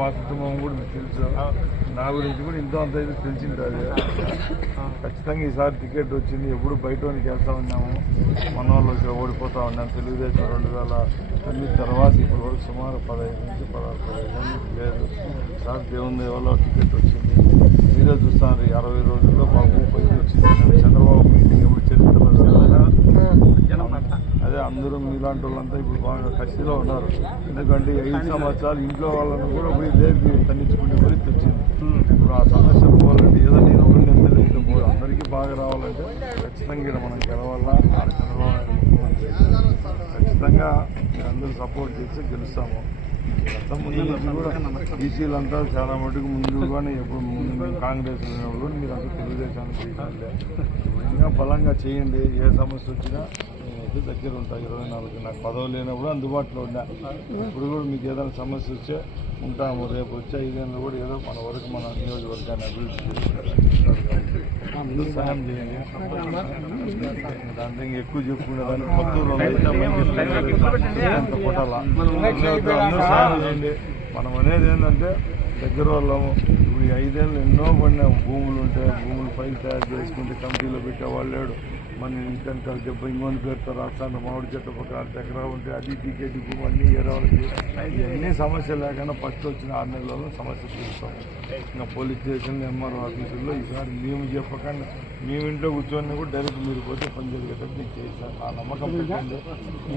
మా కుటుంబం కూడా మీకు తెలుసు. నా గురించి కూడా ఇంత అంత అయితే తెలిసింటుంది ఖచ్చితంగా ఈసారి టికెట్ వచ్చింది. ఎప్పుడు బయట వెళ్తా ఉన్నాము. మన వాళ్ళు ఇక్కడ ఓడిపోతా ఉన్నాం. తెలుగుదేశం రెండు వేల తొమ్మిది తర్వాత ఇప్పుడు వరకు సుమారు పదహైదు నుంచి పదహారు పదహైదు లేదు. సార్ దేవుని వల్ల టికెట్ వచ్చింది. మీరే చూస్తున్నారు అరవై రోజుల్లో మాకు పైకి వచ్చింది చంద్రబాబు మీటింగ్ ఎప్పుడు చరిత్రలో జరగలేదు. అదే అందరూ మీలాంటి వాళ్ళంతా ఇప్పుడు బాగా కసిలో ఉన్నారు. ఎందుకంటే ఐదు సంవత్సరాలు ఇంట్లో వాళ్ళని కూడా పోయి దేనికి తన్నించుకునే పరిస్థితి వచ్చింది. ఇప్పుడు ఆ సమస్య పోవాలంటే ఏదో నేను ఒకటి ఎంత లేదు పోదు. అందరికీ బాగా రావాలంటే ఖచ్చితంగా మనం గెలవాలా? చంద్రబాబు నాయుడు ముఖ్యమంత్రి. ఖచ్చితంగా అందరూ సపోర్ట్ చేసి గెలుస్తాము. అంతా ముందు కూడా చాలా మటుకు ముందుగానే ఎప్పుడు ముందు కాంగ్రెస్ ఉన్నప్పుడు మీరు అంతా తెలుగుదేశానికి ఇంకా బలంగా చేయండి. ఏ సమస్య వచ్చినా నేనైతే దగ్గర ఉంటా ఇరవై నాలుగు. నాకు పదవి లేనప్పుడు అందుబాటులో ఉన్నా. ఇప్పుడు కూడా మీకు ఏదైనా సమస్య వస్తే ఉంటాము. రేపు వచ్చే ఐదేళ్ళు కూడా ఏదో మన వరకు మన నియోజకవర్గాన్ని అభివృద్ధి చేసుకుంటారు సాయం చేయండి. ఇంకా ఎక్కువ చెప్పుకునే దాన్ని కొత్తూరు కొట్టాలా? అందరూ సాయం చేయండి. మనం అనేది ఏంటంటే దగ్గర వాళ్ళము. ఇప్పుడు ఈ ఐదేళ్ళు ఎన్నో పడినాం భూములు ఉంటాయి భూములు ఫైల్ తయారు చేసుకుంటే కమిటీలో పెట్టేవాళ్ళు లేడు. మన ఇంటిని కలిసి ఇంకొన్ని పేరుతో రాస్తాను. మామిడి చెట్టు పక్క దగ్గర ఉంటే అది టీకేటీ భూమి అన్ని ఏరే వాళ్ళకి ఇవన్నీ సమస్య లేకుండా ఫస్ట్ వచ్చిన ఆరు నెలల్లో సమస్య తీరుస్తాం ఇంకా పోలీస్ స్టేషన్ ఎంఆర్ఓ ఆఫీసుల్లో ఈసారి మేము చెప్పకుండా మేము ఇంట్లో కూర్చొని కూడా డైరెక్ట్ మీరు పోతే పని జరిగేటట్టు మీకు చేశాను ఆ నమ్మకం పెట్టండి.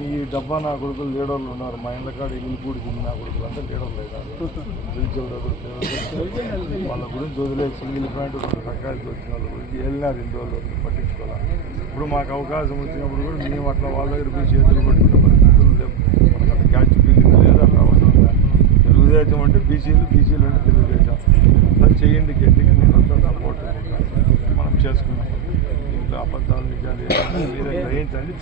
ఈ డబ్బా నా కొడుకులు లీడర్లు ఉన్నారు. మా ఇంట్లో కాడ ఇల్లు కూడుకుంది నా కొడుకులు అంతా లీడర్లు లేదా పిలిచేవాడు వాళ్ళ గురించి వదిలే సింగిల్ పాయింట్ రకాలకి వచ్చిన వాళ్ళ గురించి వెళ్ళినారు ఇన్ని రోజులు పట్టించుకోవాలి? ఇప్పుడు మాకు అవకాశం వచ్చినప్పుడు కూడా మేము అట్లా వాళ్ళ దగ్గర పోయి చేతులు పట్టుకునే పరిస్థితులు లేవు. మనకు క్యాచ్ ఫీలింగ్ లేదు అట్లా అవసరం తెలుగుదేశం అంటే బీసీలు బీసీలు అంటే తెలుగుదేశం. చేయండి గట్టిగా నేను అంతా సపోర్ట్ మనం చేసుకున్నాం. ఇంట్లో అబద్ధాలు నిజాలు మీరే గ్రహించండి